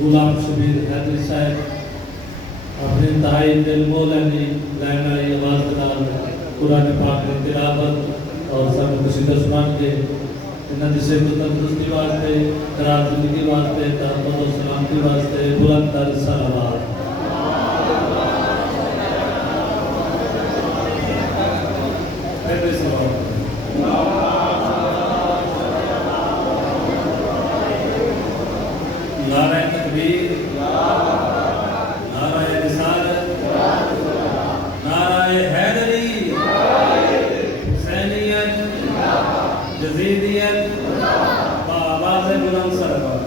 गुलाम शबीर हैदरी साहब अपने इंतहाई दिल मोलनी लहनाई आवाज़ के नाल कुरान पाक की तिलावत और सब कसीदा सुनान के इन्होंने जिसे तंदुरुस्ती वास्ते दराज जिंदगी वास्ते तहफ़्फ़ुज़ और सलामती वास्ते बुलंद तर सलावत। नाराए तकबीर, नाराए रिसालत, नाराए हैदरी, हुसैनियत, यज़ीदियत, आवाज़ बुलंद सलावत।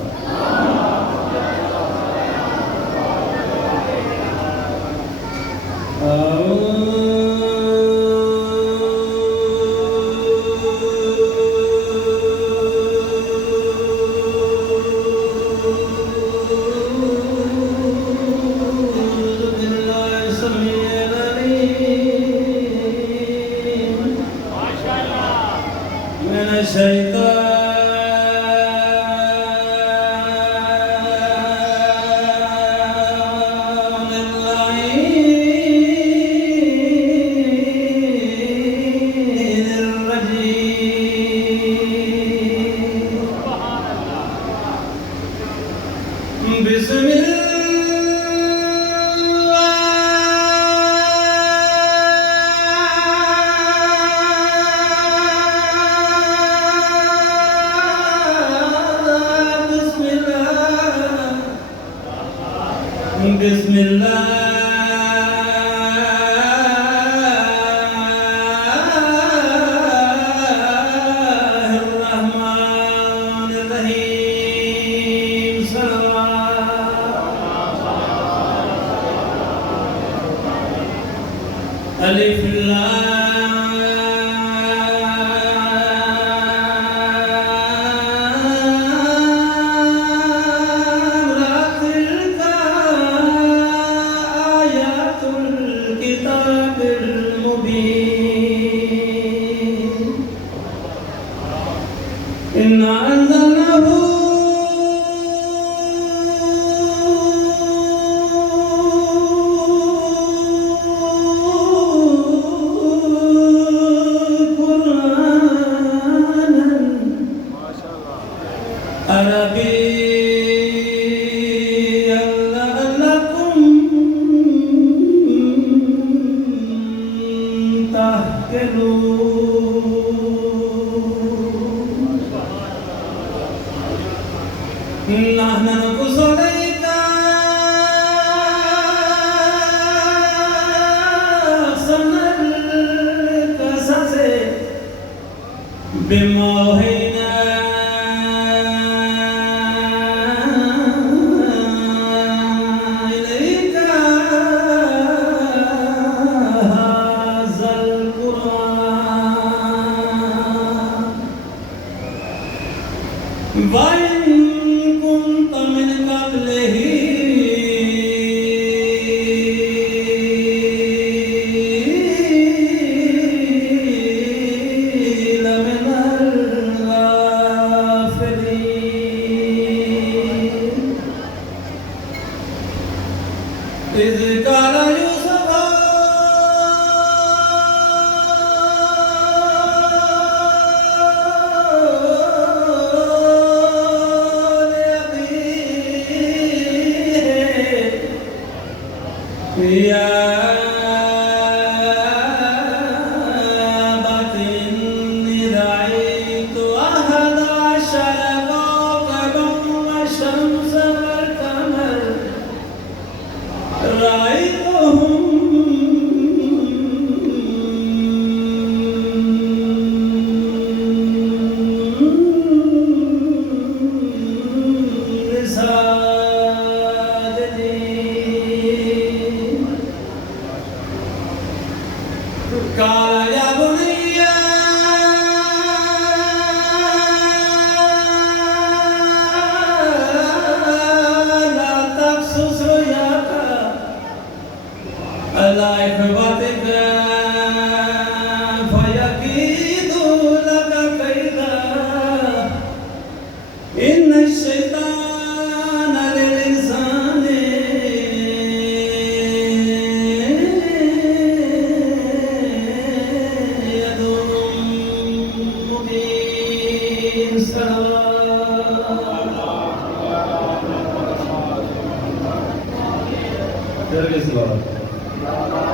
फिर किस बात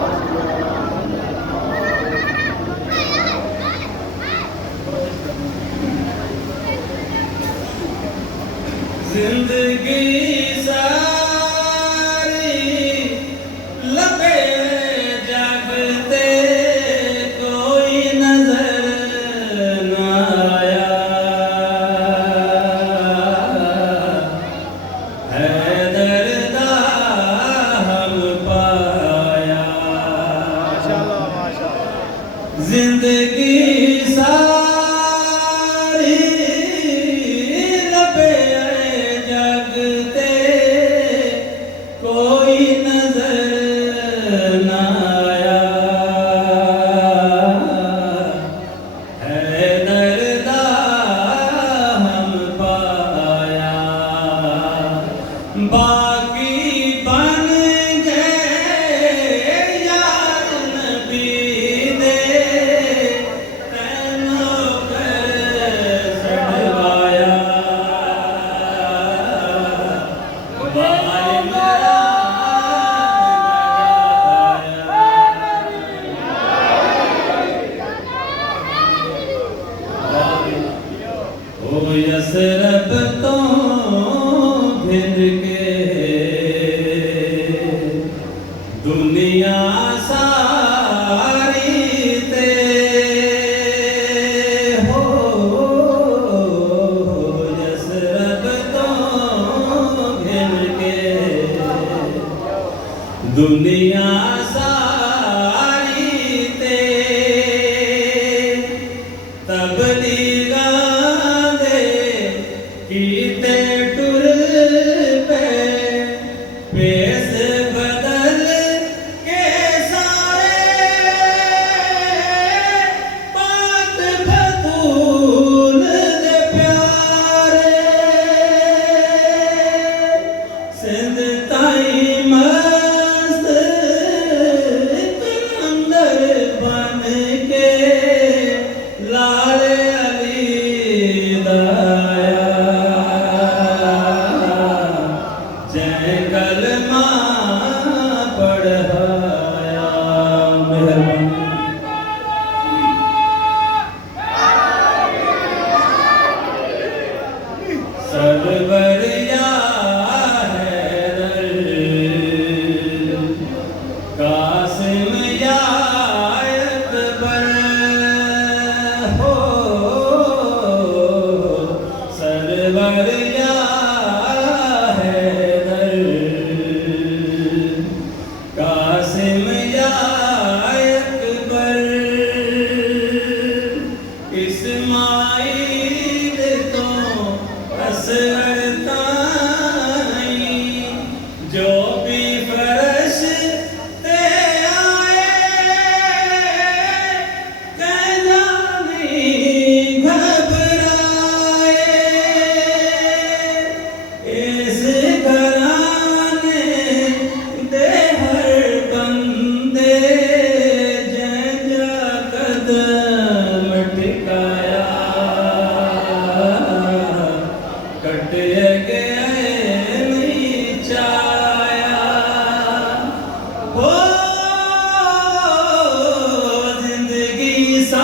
जिंदगी सारी लबे जागते कोई नजर न आया है दर्दा हम पाया जिंदगी सारी लबे जागते कोई नजर न आया है दर्दा हम पाया बाकी बन गए यार नबी दे तैनों पर चढ़वाया भाई मेरा ओ यसरब तो भिड़ के दुनिया सारी ते हो यसरब तो भिड़ के दुनिया सारी ते तबलीगा दे कीते टुर पे पेश बदल के सारे पाक बतूल दे प्यारे सिंध ताई मस्त कलंदर बन के लाल अली दाया जय कलमा पढ़ाया मेहरबानी सरवर या हैदर कासिम या अकबर हो सरवर या हैदर कासिम या अकबर इस्माइल तो असगर ताई जो भी फरश ते आए कहना नहीं घबराए इस घराने दे हर बंदे जंजा कदम टिकाया कट गए नहीं चाया हो जिंदगी सा